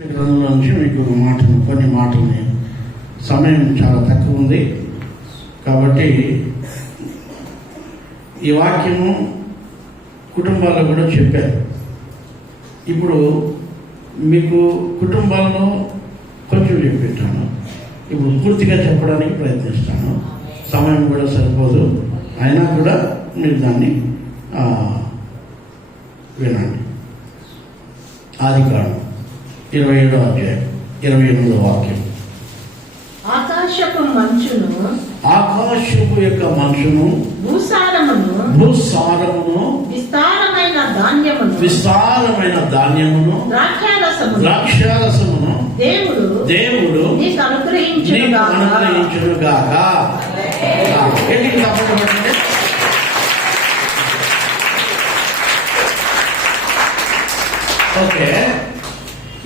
గ్రంథంలో నుంచి మీకు కొన్ని మాటలు సమయం చాలా తక్కువ ఉంది కాబట్టి ఈ వాక్యము కుటుంబాల్లో కూడా చెప్పారు. ఇప్పుడు మీకు కుటుంబాల్లో కొంచెం చెప్పింటాను, ఇప్పుడు పూర్తిగా చెప్పడానికి ప్రయత్నిస్తాను. సమయం కూడా సరిపోదు, అయినా కూడా మీరు దాన్ని వినండి. ఆదికాండం 27వ అధ్యాయం 28వ వాక్యం. ఆకాశపు యొక్క మంచును భూసారమును విస్తారమైన ధాన్యమును ద్రాక్షారసమును దేవుడు నీకు అనుగ్రహించునుగాక. ఓకే,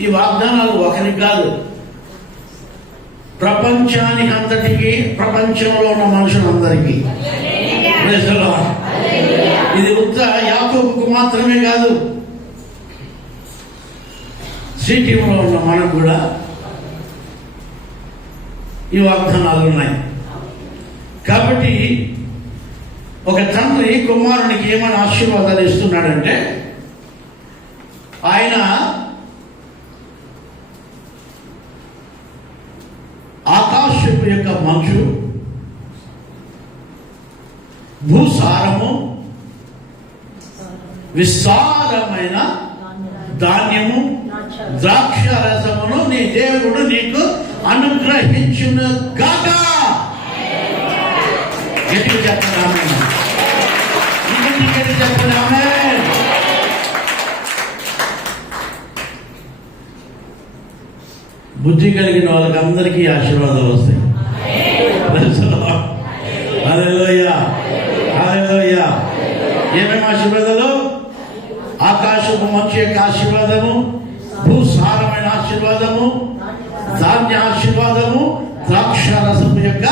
ఈ వాగ్దానాలు ఒకరికి కాదు, ప్రపంచానికి అంతటికి, ప్రపంచంలో ఉన్న మనుషులందరికీ. ఇది ఉత్త యాకోబుకు మాత్రమే కాదు, సిటీలో ఉన్న మనకు కూడా ఈ వాగ్దానాలు ఉన్నాయి. కాబట్టి ఒక తండ్రి కుమారునికి ఏమైనా ఆశీర్వాదాలు ఇస్తున్నాడంటే, ఆయన ఆకాశపు యొక్క మంచు, భూసారము, విస్తారమైన ధాన్యము, ద్రాక్షారసమును నీ దేవుడు నీకు అనుగ్రహించును గాక. గట్టిగా చెప్పండి, చెప్పండి. బుద్ధి కలిగిన వాళ్ళకి అందరికీ ఆశీర్వాదాలు వస్తాయి. హల్లెలూయా, హల్లెలూయా. ఏమేమి ఆశీర్వాదాలు? ఆకాశపు మంచు యొక్క ఆశీర్వాదము, భూసారమైన ఆశీర్వాదము, ధాన్య ఆశీర్వాదము, ద్రాక్షారసము యొక్క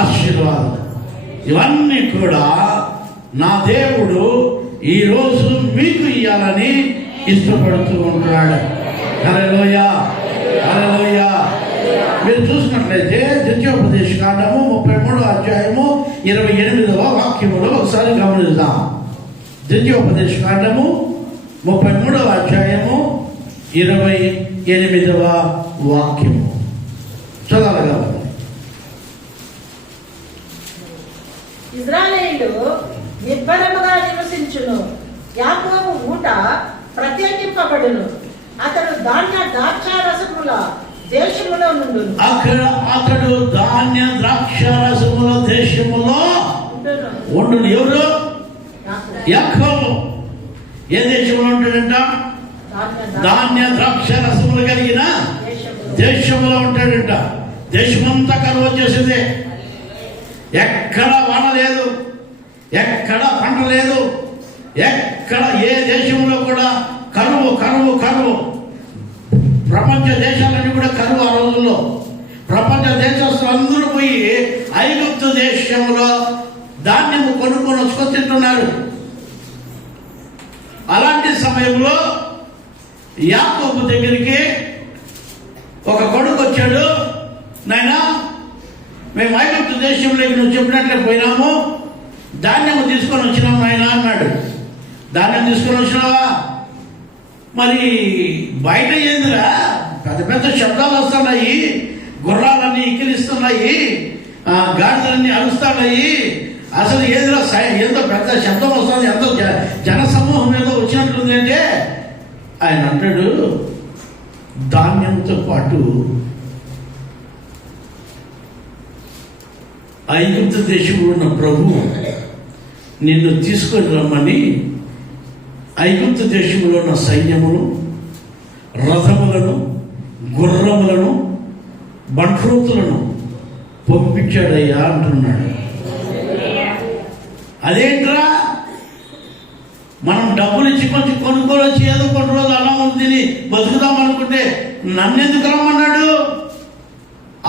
ఆశీర్వాదం. ఇవన్నీ కూడా నా దేవుడు ఈరోజు మీకు ఇవ్వాలని ఇష్టపడుతూ ఉంటున్నాడు. హల్లెలూయా, హల్లెలూయా. మీరు చూసినట్లయితే ద్వితీయోపదేశ కాండము 33వ అధ్యాయము 28వ వాక్యములో ఒకసారి గమనిద్దాం. ద్వితీయోపదేశ కాండము 33వ అధ్యాయము 28వ వాక్యము చదవగా. ఇశ్రాయేలు నిర్భరముగా నివసించును, యాకోబు ఊట ప్రత్యేకింపబడును, అతడు ధాన్య ద్రాక్షారసముల దేశములో నుండు. అతడు ధాన్య ద్రాక్షారసముల దేశములో ఉండును. ఎవరు? యాకోబు. ఏ దేశంలో ఉంటాడంట? ధాన్య ద్రాక్షారసములు కలిగిన దేశంలో ఉంటాడంట. దేశమంతా కరువు వచ్చేసింది, ఎక్కడ వాన లేదు, ఎక్కడ పంట లేదు, ఎక్కడ ఏ దేశంలో కూడా కరువు కరువు కరువు. ప్రపంచ దేశాలన్నీ కూడా కరువు. ఆ రోజుల్లో ప్రపంచ దేశస్తులందరూ పోయి ఐగుప్తు దేశంలో ధాన్యము కొనుక్కొని వచ్చుకొని తింటున్నారు. అలాంటి సమయంలో యాకోబు దగ్గరికి ఒక కొడుకు వచ్చాడు. నాయనా, మేము ఐగుప్తు దేశంలోకి నువ్వు చెప్పినట్లే పోయినాము, ధాన్యము తీసుకొని వచ్చినాము నాయనా అన్నాడు. ధాన్యం తీసుకొని వచ్చినావా? మరి బయట ఏందిరా, పెద్ద పెద్ద శబ్దాలు వస్తున్నాయి, గుర్రాలన్నీ ఇక్కిలిస్తున్నాయి, గాడిదలన్నీ అరుస్తున్నాయి, అసలు ఏదిరా ఎంతో పెద్ద శబ్దం వస్తుంది, ఎంతో జనసమూహం ఏదో వచ్చినట్లుంది అంటే ఆయన అంటాడు, ధాన్యంతో పాటు ఐగుప్తు దేశంలో ఉన్న ప్రభువు నిన్ను తీసుకొని రమ్మని ఐగుప్తు దేశంలో ఉన్న సైన్యమును, రథములను, గుర్రములను, బంట్రోతులను పంపించాడయ్యా అంటున్నాడు. అదేంట్రా, మనం డబ్బులు ఇచ్చి కొంచెం కొనుక్కొని వచ్చి ఏదో కొన్ని రోజులు అన్నం తిని బతుకుదాం అనుకుంటే నన్నెందుకు రమ్మన్నాడు?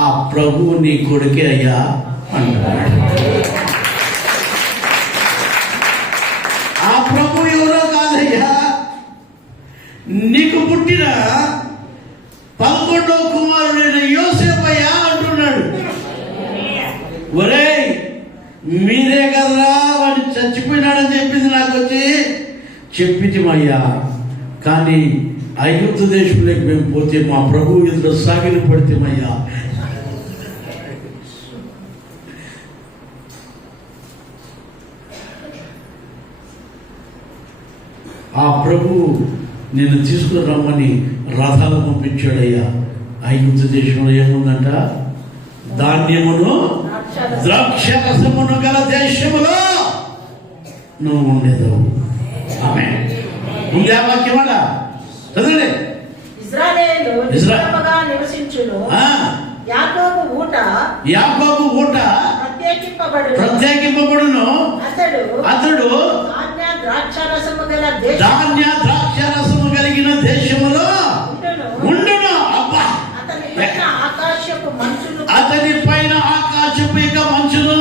ఆ ప్రభువు నీ కొడుకే అయ్యా అంటున్నాడు. ఆ ప్రభు ఎవరో కాదయ్యా, నీకు పుట్టిన చెప్పితమయ్యా, కానీ ఐగుప్తు దేశంలోకి మేము పోతే మా ప్రభు ఎదురు సాగిలి పడితేమయ్యా. ఆ ప్రభు నిన్ను తీసుకుని రమ్మని రథాలు పంపించాడయ్యా. ఐగుప్తు దేశంలో ఏముందంట? ధాన్యమును ద్రాక్షరసమును గల దేశములో నువ్వు ఉండేదవు. ఆమె ముందే వాక్యం అలా చదవండి. యాకోబు ఊట ప్రత్యేకింపబడును. అతడు ధాన్య ద్రాక్షరసము కలిగిన దేశములో ఉండును. అబ్బా, అతని పైన ఆకాశపు ఇక మంచును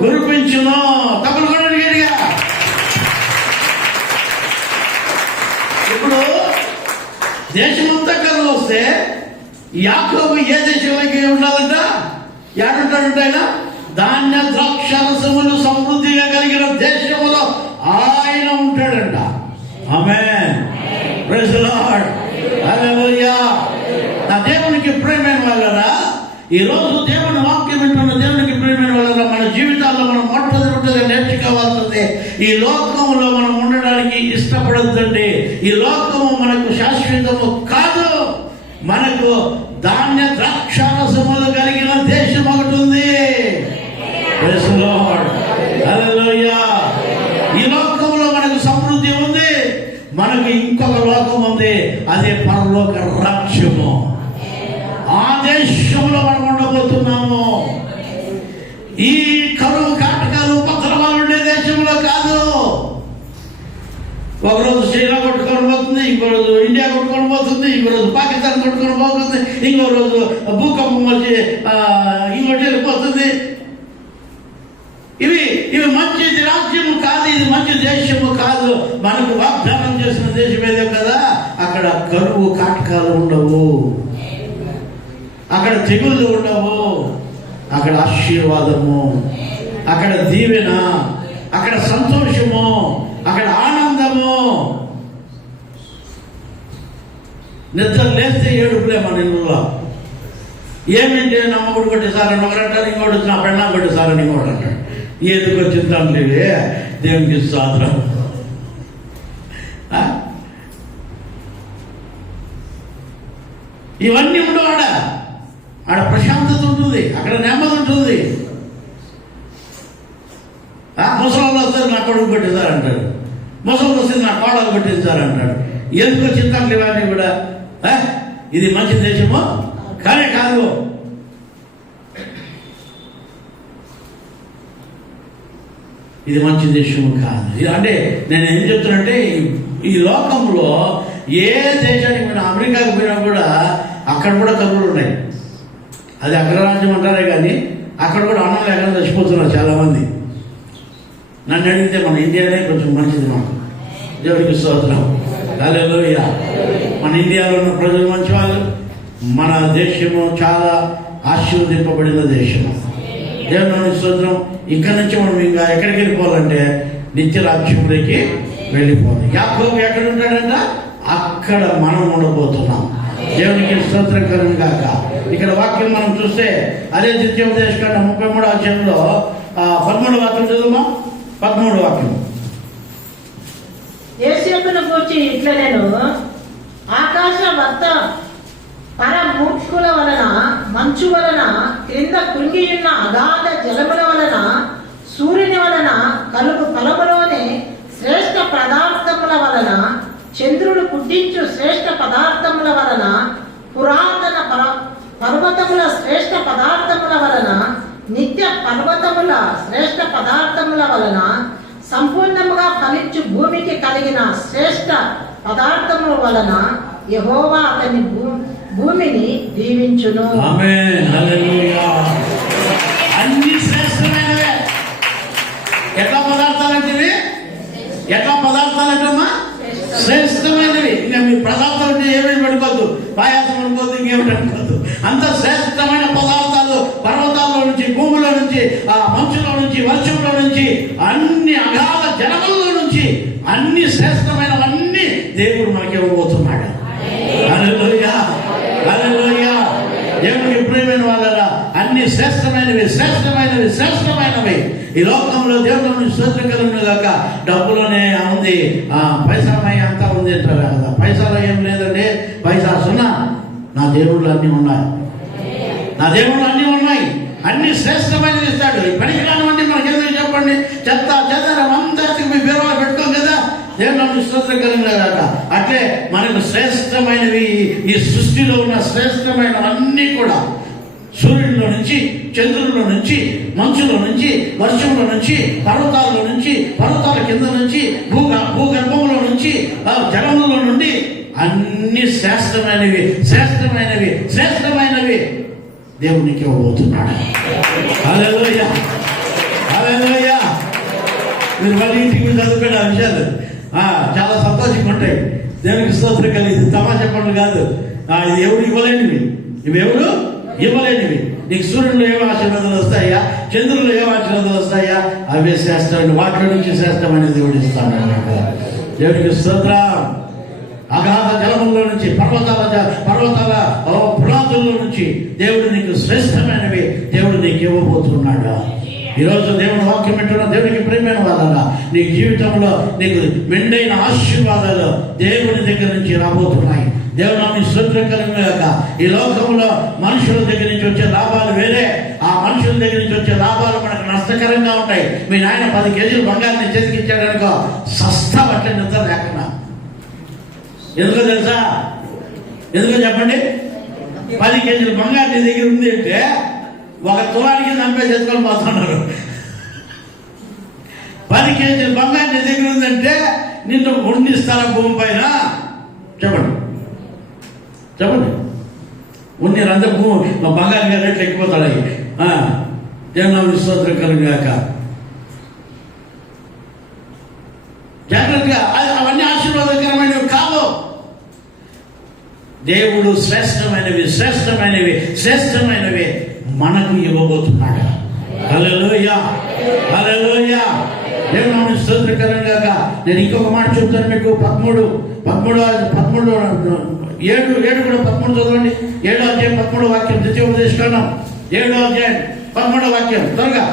కురిపించును. తప్పలు కూడా గట్టిగా. ఇప్పుడు దేశమంతా కరువు వస్తే యాకోబు ఏ దేశంలోకి ఉండాలంట? ఏడుంటాడంట ఆయన? ధాన్య ద్రాక్షరసములు సమృద్ధిగా కలిగిన దేశములో ఆయన ఉంటాడంట. ఆమేన్, ప్రైజ్ ది లార్డ్, హల్లెలూయా. నా దేవునికి ప్రియమైన వాళ్ళరా, ఈ రోజు దేవుని వాక్యం వింటున్న దేవునికి ప్రియమైన వాళ్ళరా, మన జీవితాల్లో మనం మొట్టమొదటిగా నేర్చుకోవాల్సింది, ఈ లోకంలో మనం ఉండడానికి ఇష్టపడద్దండి. ఈ లోకము మనకు శాశ్వతము కాదు. మనకు ధాన్య ద్రాక్షరసములు కలిగిన దేశం ఒకటి ఉంది. ప్రైజ్ ది లార్డ్, హల్లెలూయా. ఈ లోకంలో మనకు సమృద్ధి ఉంది. మనకు ఇంకొక లోకం ఉంది, అదే పరలోక రాజ్యము. ఆ దేశంలో మనం ఉండబోతున్నాము. ఈ కరువు కాటకాలు పత్రమాలు ఉండే దేశంలో కాదు. ఒకరోజు చైనా కొట్టుకొని పోతుంది, ఇంకో రోజు ఇండియా కొట్టుకొని పోతుంది, ఇంకో రోజు పాకిస్తాన్ కొట్టుకొని పోతుంది, ఇంకో రోజు భూకంపం వచ్చి ఇంకోటి వెళ్ళిపోతుంది. ఇవి మంచి రాజ్యము కాదు, ఇది మంచి దేశము కాదు. మనకు వాగ్దానం చేసిన దేశం ఏదో కదా. అక్కడ కరువు కాటకాలు ఉండవు, అక్కడ తెగుళ్ళు ఉండవు, అక్కడ ఆశీర్వాదము, అక్కడ దీవెన, అక్కడ సంతోషము, అక్కడ ఆనందము. నిద్ర లేస్తే ఏడుపులే మన ఇళ్ళలో. ఏమింటే నమ్మకుడు కొట్టేసారని ఒకరు అంటారు, ఇంకోటి వచ్చి నా పెళ్ళం కొట్టేసారని ఇంకోటి అంటాడు. ఎందుకు వచ్చిందని లేవే దేవునికి సాధనం. ఇవన్నీ ఉండవు. ఆడ ప్రశాంతత ఉంటుంది, అక్కడ నెమ్మది ఉంటుంది. ముసలాళ్ళు వస్తే నా కొడుకు కొట్టేశారంటాడు, ముసలు వస్తే నా కోడలు కొట్టేశారంటాడు. ఎందుకు చింతలు ఇవన్నీ కూడా? ఇది మంచి దేశము కానీ కాదు. ఇది మంచి దేశము కాదు. అంటే నేను ఏం చెప్తున్నంటే, ఈ లోకంలో ఏ దేశానికి పోయినా, అమెరికాకి పోయినా కూడా అక్కడ కూడా కరువులు ఉన్నాయి. అది అగ్రరాజ్యం అంటారే కానీ అక్కడ కూడా అన్నం లేక చచ్చిపోతున్నారు చాలామంది. నన్ను అడిగితే మన ఇండియానే కొంచెం మంచిది. మాకు దేవుడికి స్తోత్రం, హల్లెలూయా. మన ఇండియాలో ఉన్న ప్రజలు మంచివాళ్ళు. మన దేశము చాలా ఆశీర్వదింపబడిన దేశము. దేవుని స్తోత్రం. ఇక్కడి నుంచి మనం ఇంకా ఎక్కడికి వెళ్ళిపోవాలంటే నిత్య రాజ్యంలోకి వెళ్ళిపోవాలి. యాకోబు ఎక్కడ ఉంటాడంట? అక్కడ మనం ఉండబోతున్నాం. దేవునికి స్తోత్రం కలుగును గాక. ఇక్కడ వాక్యం మనం చూస్తే అదే ద్వితీయోపదేశకాండం 33వ అధ్యాయంలో 13వ వాక్యం చదువుమా. 13వ వాక్యం. యేసేపును గూర్చి ఇట్లా, నేను ఆకాశ వద్ద పరమూర్ఖుల వలన, మంచు వలన, క్రింద కృంగియున్న అగాధ జలముల వలన, సూర్యుని వలన కలుగు ఫలములోని శ్రేష్ఠ పదార్థముల వలన, చంద్రుడు పుట్టించు శ్రేష్ఠ పదార్థముల వలన, పురాతన పర్వతముల శ్రేష్ఠ పదార్థముల వలన, నిత్య పర్వతముల శ్రేష్ఠ పదార్థముల వలన, సంపూర్ణముగా ఫలించు భూమికి కలిగిన శ్రేష్ఠ పదార్థముల వలన యెహోవా అతని భూమిని దీవించును. ఆమేన్, హల్లెలూయా. అన్ని శ్రేష్టమైనవే. ఎట్లా పదార్థాలంటే, ఎట్లా పదార్థాలంటమ్మా? శ్రేష్టమైనవి. ఇంకా మీ పదార్థాలు అంటే ఏమేమి పడుకోవద్దు, పాయాసం అనుకోవద్దు, ఇంకేమిటి అనుకోవద్దు. అంత శ్రేష్టమైన పదార్థాలు పర్వతాల్లో నుంచి, భూమిలో నుంచి, ఆ మంచులో నుంచి, వర్షంలో నుంచి, అన్ని అగాధ జలముల్లో నుంచి అన్ని శ్రేష్టమైనవన్నీ దేవుడు మనకి ఇవ్వబోతున్నాడు. హల్లెలూయా, హల్లెలూయా. దేవునికి ప్రియమైన వాళ్ళరా, అన్ని శ్రేష్టమైనవి శ్రేష్టమైనవి శ్రేష్టమైనవి ఈ లోకంలో దేవుని స్తోత్రకరములు గాక. డబ్బులోనే ఉంది, పైసామై అంతా ఉంది అంటారు కదా. పైసాలో ఏం లేదండి, పైసా సున్నా. నా దేవుళ్ళు అన్నీ ఉన్నాయి, నా దేవుళ్ళు అన్నీ ఉన్నాయి. అన్ని శ్రేష్టమైనవి ఇస్తాడు. ఈ పనికిరానివన్నీ మనకి ఎందుకు చెప్పండి? చెత్త చెదరం అందరికి మీ బీరువాలో పెట్టుకోం కదా. దేవుని స్తోత్రకరంగా కాక అట్లే మనకు శ్రేష్టమైనవి ఈ సృష్టిలో ఉన్న శ్రేష్టమైనవన్నీ కూడా సూర్యుడిలో నుంచి, చంద్రుడిలో నుంచి, మంచులో నుంచి, వర్షంలో నుంచి, పర్వతాల్లో నుంచి, పర్వతాల కింద నుంచి, భూగర్భంలో నుంచి, జలములో నుండి అన్ని శ్రేష్టమైనవి శ్రేష్టమైనవి శ్రేష్టమైనవి దేవునికి ఇవ్వబోతున్నాడు. హల్లెలూయా, హల్లెలూయా. మీరు మళ్ళీ ఇంటికి చదువుకోండి ఆ విషయాలు. చాలా సంతోషంగా ఉంటాయి. దేవునికి స్తోత్రం కలిగి తమాషా పనులు కాదు. ఇది ఎవరు ఇవ్వలేనివి, ఇవి ఎవరు ఇవ్వలేనివి. నీకు సూర్యుల్లో ఏమో ఆశీర్వాదాలు వస్తాయా, చంద్రుల్లో ఏమో ఆశీర్వాదాలు వస్తాయా? అవే శ్రేష్టమైన వాటిలో నుంచి శ్రేష్టమైన దేవుడు ఇస్తాడు. దేవునికి స్తోత్రం. అగాధ జలముల్లో నుంచి, పర్వతాల పునాదుల్లో నుంచి దేవుడు నీకు శ్రేష్టమైనవి దేవుడు నీకు ఇవ్వబోతున్నాడు. ఈరోజు దేవుని వాక్యం వింటున్న దేవునికి ప్రియమైన వాళ్ళ నీ జీవితంలో నీకు మెండైన ఆశీర్వాదాలు దేవుని దగ్గర నుంచి రాబోతున్నాయి. దేవుని స్తోత్రకరంగా ఈ లోకంలో మనుషుల దగ్గర నుంచి వచ్చే లాభాలు వేరే, ఆ మనుషుల దగ్గర నుంచి వచ్చే లాభాలు మనకు నష్టకరంగా ఉంటాయి. మీ నాయన 10 కేజీలు బంగారాన్ని చేతికి ఇచ్చాడనుకో, సస్తా అట్లా నిద్ర లేకుండా. ఎందుకో తెలుసా? ఎందుకో చెప్పండి? 10 కేజీలు బంగారు నీ దగ్గర ఉంది అంటే 1 తులానికి నంపే చేసుకొని పోతున్నారు. 10 కేజీలు బంగారు నీ దగ్గర ఉందంటే నిన్ను ఉండిస్తారా భూమి పైన? చెప్పండి చెప్పండి. ఉన్నీరంతా భూమి బంగారు గారు రేట్లు ఎక్కిపోతాయి. దేవుని స్తోత్రం కలుగాక. జాగ్రత్తగా, అవన్నీ ఆశీర్వాదకరమైనవి కావు. దేవుడు శ్రేష్టమైనవి శ్రేష్టమైనవి శ్రేష్టమైనవి మనకు ఇవ్వబోతున్నాడు. హల్లెలూయా, హల్లెలూయా. దేవుని స్తోత్రకరంగా. నేను ఇంకొక మాట చెప్తాను మీకు. 13 7 కూడా 13 చదవండి. 7వ అధ్యాయం 13వ వాక్యం, ద్వితీయోపదేశకాండం 7వ అధ్యాయం 13వ వాక్యం. త్వరగా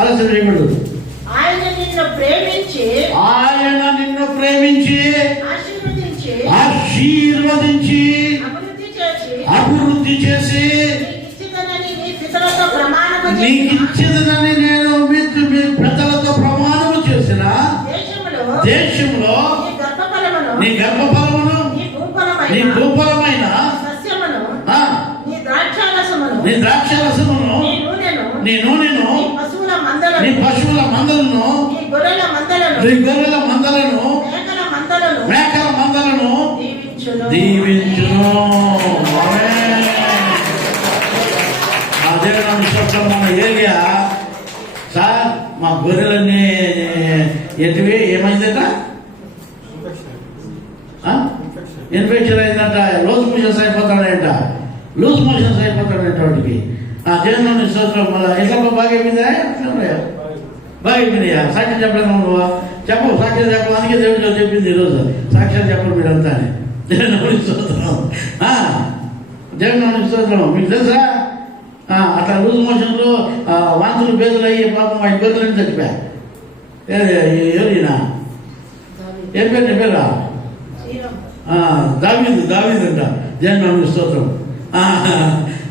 ఆలోచన చేయకూడదు. ఆయన నిన్ను ప్రేమించి ఆశీర్వదించి అభివృద్ధి చేసి నీకు ఇచ్చిదనని నేను మీ ప్రజలతో ప్రమాణము చేసిన దేశంలో నీ గర్భఫలమును, నీ భూఫలమైన నీ ద్రాక్షరసమును, నీ నూనెను, నీ పశువుల మందలను, నీ గొర్రెల మందలను, మేకల మందలను దీవించును. అదే మన ఏరియా సార్, మా గొర్రెలన్నీ ఎటువి ఏమైందట? ఇన్ఫెక్షన్ అయిందట, లూజ్ మోషన్స్ అయిపోతాడంట, వాడికి. దేవుని స్తోత్రం. మళ్ళీ ఎట్లా బాగా అయిపోయిందా? బాగా అయిపోయినాయా? సాక్ష్యం చెప్పలేదు నువ్వు? చెప్పు, సాక్ష్యం చెప్పు. అందుకే దేవుడు చెప్పింది ఈరోజు సాక్ష్యం చెప్పరు మీరంతా. దేవుని స్తోత్రం, దేవుని స్తోత్రం. మీకు తెలుసా అట్లా లూజ్ మోషన్లు, వాంతులు, బేదులు అయ్యి పాపం మా ఇబ్బందులని చచ్చిపోయా. ఎవరినా ఏం పేరు? నీ పేరా? దావీదు అంట. దేవుని స్తోత్రం.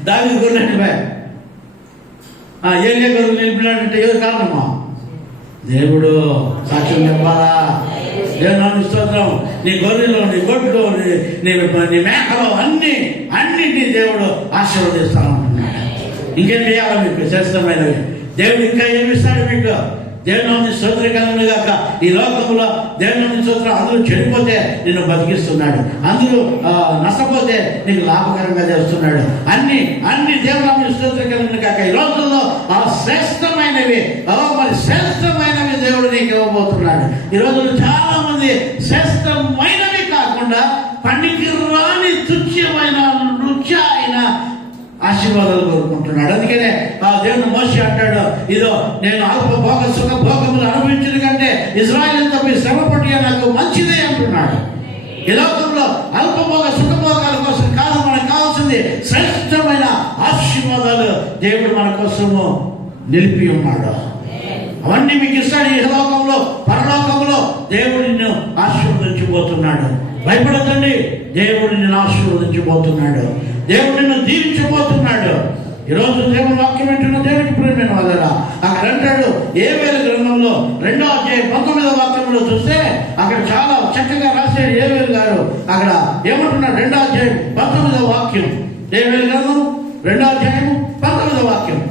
దావీదు కొన్నట్టుపై ఏరియా గొర్రెలు నిలిపినాడంటే ఏదో కారణమా? దేవుడు సాక్ష్యం చెప్పాలా? దేవుని స్తోత్రం. నీ గొర్రెలు, నీ గొడ్లు, నీ మేకలు అన్నింటినీ దేవుడు ఆశీర్వదిస్తానంటున్నాడు. ఇంకేం చేయాలి మీకు? శ్రేష్టమైనవి. దేవుడు ఇంకా ఏమిస్తాడు మీకు? దేవుని స్తోత్రకరములు గాక. ఈ లోకంలో దేవుని స్తోత్రం. అందరూ చెడిపోతే నిన్ను బతికిస్తున్నాడు, అందరూ నష్టపోతే నీకు లాభకరంగా చేస్తున్నాడు. అన్ని దేవుని స్తోత్రకరములు కాక. ఈ రోజుల్లో ఆ శ్రేష్టమైనవి, మరి శ్రేష్టమైనవి దేవుడు నీకు ఇవ్వబోతున్నాడు. ఈ రోజుల్లో చాలా మంది శ్రేష్టమైనవి కాకుండా పనికి రాని తుచ్చమైన రుచి అయిన ఆశీర్వాదాలు కోరుకుంటున్నాడు. అందుకనే ఆ దేవుని మోషే అంటాడు, ఇదో నేను అల్ప భోగ సుఖ భోగములు అనుభవించిన కంటే ఇజ్రాయేలుతో పోయి శ్రమ పట్టి నాకు మంచిదే అంటున్నాడు. ఈ లోకంలో అల్పభోగ సుఖభోగాల కోసం కాదు, మనకు కావాల్సింది శ్రేష్టమైన ఆశీర్వాదాలు దేవుడు మన కోసము నిలిపి ఉన్నాడు. అవన్నీ మీకు ఇస్తాడు. ఈ లోకంలో పరలోకంలో దేవుడు నిన్ను ఆశీర్వదించబోతున్నాడు. భయపడతండి, దేవుడు నిన్ను ఆశీర్వదించబోతున్నాడు. దేవుడు నిన్ను దీవించబోతున్నాడు. ఈరోజు దేవుని వాక్యం వింటున్న దేవునికి ప్రియమైన వాళ్ళరా, అక్కడ అంటాడు యోవేలు గ్రంథంలో 2వ అధ్యాయం 19వ వాక్యంలో చూస్తే అక్కడ చాలా చక్కగా రాశాడు యోవేలు గారు. అక్కడ ఏమంటున్నాడు? 2వ అధ్యాయం 19వ వాక్యం, యోవేలు గ్రంథం 2వ అధ్యాయం 19వ వాక్యం.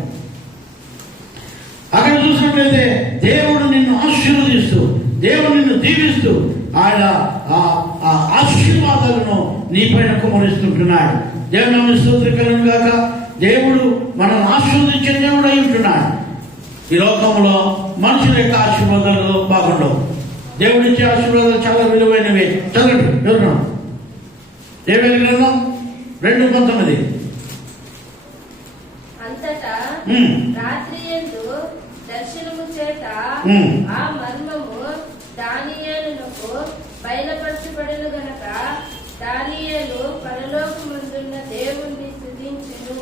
అక్కడ చూసినట్లయితే దేవుడు నిన్ను ఆశీర్వదిస్తూ, దేవుడు నిన్ను దీవిస్తూ ఆయన ఆశీర్వాదాలను నీ పైన కుమరిస్తుంటున్నాడు. దేవుని స్తోత్రం గాక. దేవుడు మనల్ని ఆశీర్వదించే దేవుడు అయి ఉంటున్నాడు. ఈ లోకంలో మనుషుల యొక్క ఆశీర్వాదాలు బాగుండవు. దేవుడిచ్చే ఆశీర్వాదాలు చాలా విలువైనవి. చదవండి, ఎవరు? యోవేలు గ్రంథం 2:19. అంతటా రాత్రియందు దర్శనము చేత ఆ మర్మము దానియేలునకు బయలుపరచబడిన గనక దానియేలు పరలోకమందున్న దేవుణ్ణి స్తుతించెను.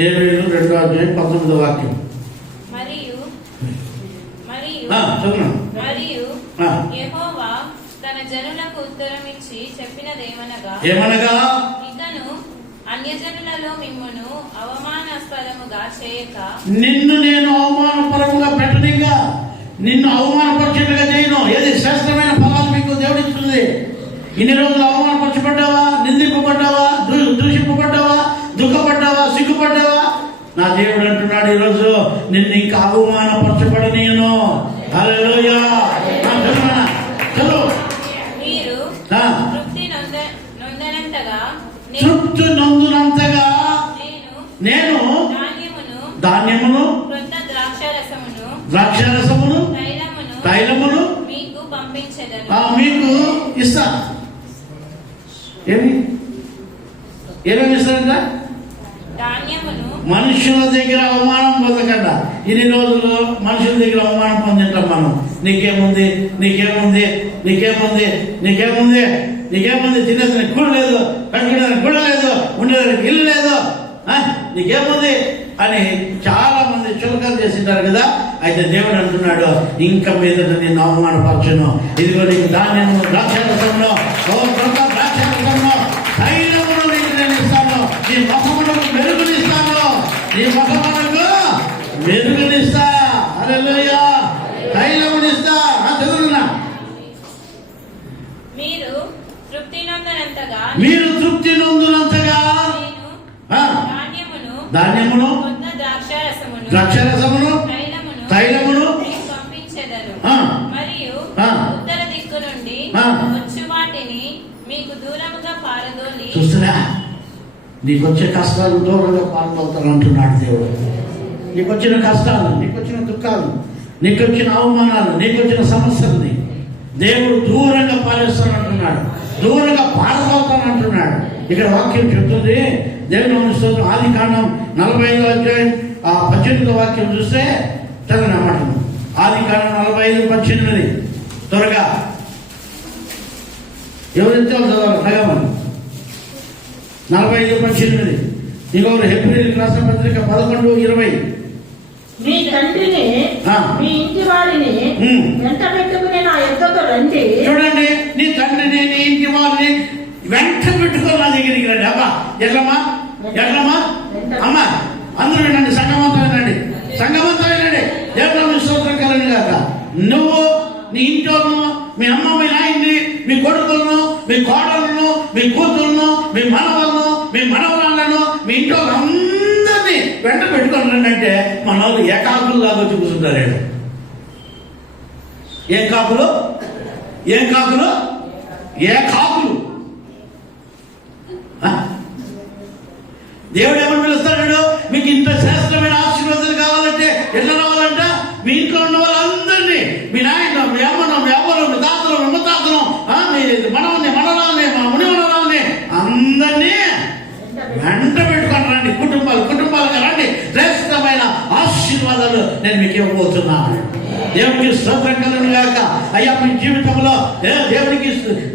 యోవేలు 2వ అధ్యాయం 19వ వాక్యం. మరియు యెహోవా తన జనులకు ఉత్తరమిచ్చి చెప్పినదేమనగా, ఇకను అన్యజనులలో మిమ్మును అవమానాస్పదముగా చేయక, నిన్ను నేను అవమానపరముగా పెట్టనిగా, నిన్ను అవమానపరిచేట్టుగా చేయను. ఏది శ్రేష్టమైన ఫలాలు మీకు దేవుడిస్తుంది. ఇన్ని రోజులు అవమానపరచబడ్డావా, నిందింపబడ్డావా, దూషింపబడ్డావా, దుఃఖపడ్డావా, సిగ్గుపడ్డావా? నా దేవుడు అంటున్నాడు ఈరోజు నిన్ను ఇంకా అవమానపరచబడనీయను. హల్లెలూయా. మీరు తృప్తి నొందునంతగా నేను ధాన్యమును ద్రాక్షారసమును తైలమును మీకు పంపించెదను. మీకు ఇస్తా. ఏమి ఏమేమి ఇస్తారంట? మనుషుల దగ్గర అవమానం పొందకుండా. ఇన్ని రోజులు మనుషుల దగ్గర అవమానం పొందింటాం మనం. నీకేముంది, నీకేముంది, నీకేముంది, నీకేముంది, నీకేముంది, తినేదానికి కూడా లేదు, కట్టుకునేదానికి కూడా లేదు, ఉండేదానికి ఇల్లు లేదు, నీకేముంది అని చాలా మంది చులకన చేసింటారు కదా. అయితే దేవుడు అంటున్నాడు, ఇంకా మీద నిన్ను అవమానపరచును. ఇదిగో నీకు ధాన్యము, ద్రాక్షారసంలో, ద్రాక్షారసంలో తైలమును నీకు నేను ఇస్తాను. నీ ముఖమునకు మెరుగునిస్తాను, నీ ముఖమునకు మెరుగునిస్తా. హల్లెలూయా. తైలమునిస్తా. చదువునా? మీరు తృప్తి నొందనంతగా ధాన్యమును ద్రాక్షారసమును తైలమును పంపించెదను. మరియు ఉత్తర దిక్కు నుండి వచ్చు వాటిని మీకు దూరముగా పారదోలి. చూస్తున్నా, నీకు వచ్చే కష్టాలు దూరంగా పారదోలుతాను అంటున్నాడు దేవుడు. నీకు వచ్చిన కష్టాలు, నీకు వచ్చిన దుఃఖాలు, నీకు వచ్చిన అవమానాలు, నీకు వచ్చిన సమస్యల్ని దేవుడు దూరంగా పారేస్తాను అంటున్నాడు, దూరంగా పారదోలుతాను అంటున్నాడు. ఇక్కడ వాక్యం చెప్తుంది. దేవుని స్తోత్రం. ఆదికాండం 45వ అధ్యాయం 18వ వాక్యం చూస్తే చదవండి అన్నమాట. ఆదికాండం 45:18. త్వరగా ఎవరైతే చదవాలి నగమని. 45:18. ఇంకొకరు హెబ్రీయులకు రాసిన పత్రిక 11:20. మీ తండ్రిని మీ ఇంటి వారిని వెంట పెట్టుకుని నా యొద్దకు రండి. చూడండి, నీ తండ్రిని నీ ఇంటి వారిని వెంట పెట్టుకొని నా దగ్గరికి రండి. అబ్బా ఎట్లమ్మా, ఎట్లమ్మా అమ్మా, అందరూ వినండి, సంఘమంతా వినండి, సంఘమంతా వినండి. దేవుని స్తోత్రం కలండి కాక. నువ్వు నీ ఇంట్లోను, మీ అమ్మ, మీ నాయన్ని, మీ కొడుకులను, మీ కోడలను, మీ కూతురును, మీ మనవలను, మీ మనవరాళ్లను, మీ ఇంట్లో అందరినీ వెంట పెట్టుకొని రండి అంటే మన వాళ్ళు ఏకాకుల్లాగా చూపుతుంటారు. ఏం కాకులు? ఏం కాకులు? ఏ కాకులు? దేవుడు ఏమని పిలుస్తాడు? మీకు ఇంత శ్రేష్టమైన ఆశీర్వాదాలు కావాలంటే ఎట్లా రావాలంట? మీ ఇంట్లో ఉన్న వాళ్ళందరినీ, మీ నాయన, మీ అమ్మను, మీ అవ్వను, మీ తాతను, మీ ముత్తాతను, మీ మనవల్ని, మనరాల్ని, మా ముని మనరాల్ని అందరినీ నీకు ఇవ్వబోతున్నాను. దేవుడికి స్తోత్రం కలుగును గాక. అయ్యా మీ జీవితంలో దేవుడికి